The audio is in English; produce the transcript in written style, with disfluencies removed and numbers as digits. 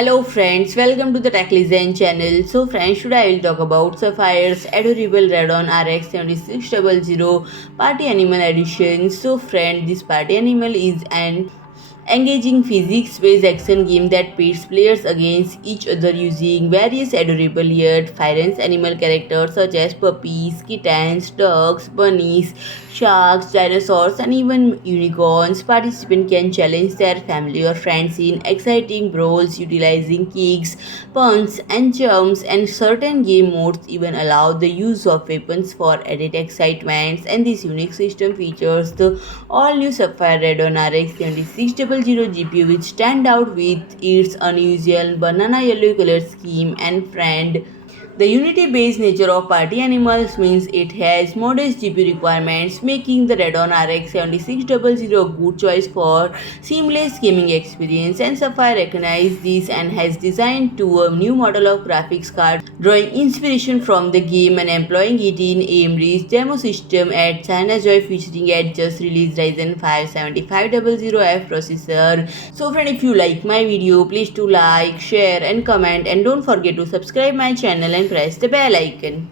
Hello friends, welcome to the Tech Listen channel. So friends, today I will talk about Sapphire's adorable Radon RX 7600 Party Animal Edition. So friend, this Party Animal is an engaging physics-based action game that pits players against each other using various adorable yet fierce animal characters such as puppies, kittens, ducks, bunnies, sharks, dinosaurs, and even unicorns. Participants can challenge their family or friends in exciting brawls utilizing kicks, puns, and jumps, and certain game modes even allow the use of weapons for added excitement. And this unique system features the all-new Sapphire Radon RX 7600 GPU, which stand out with its unusual banana yellow color scheme and friend. The unity-based nature of Party Animals means it has modest GPU requirements, making the Radeon RX 7600 a good choice for seamless gaming experience. And Sapphire recognizes this and has designed to a new model of graphics card, drawing inspiration from the game and employing it in AMD's demo system at China Joy, featuring at just released Ryzen 5 7500F processor. So friend, if you like my video, please do like, share and comment, and don't forget to subscribe my channel and press the bell icon.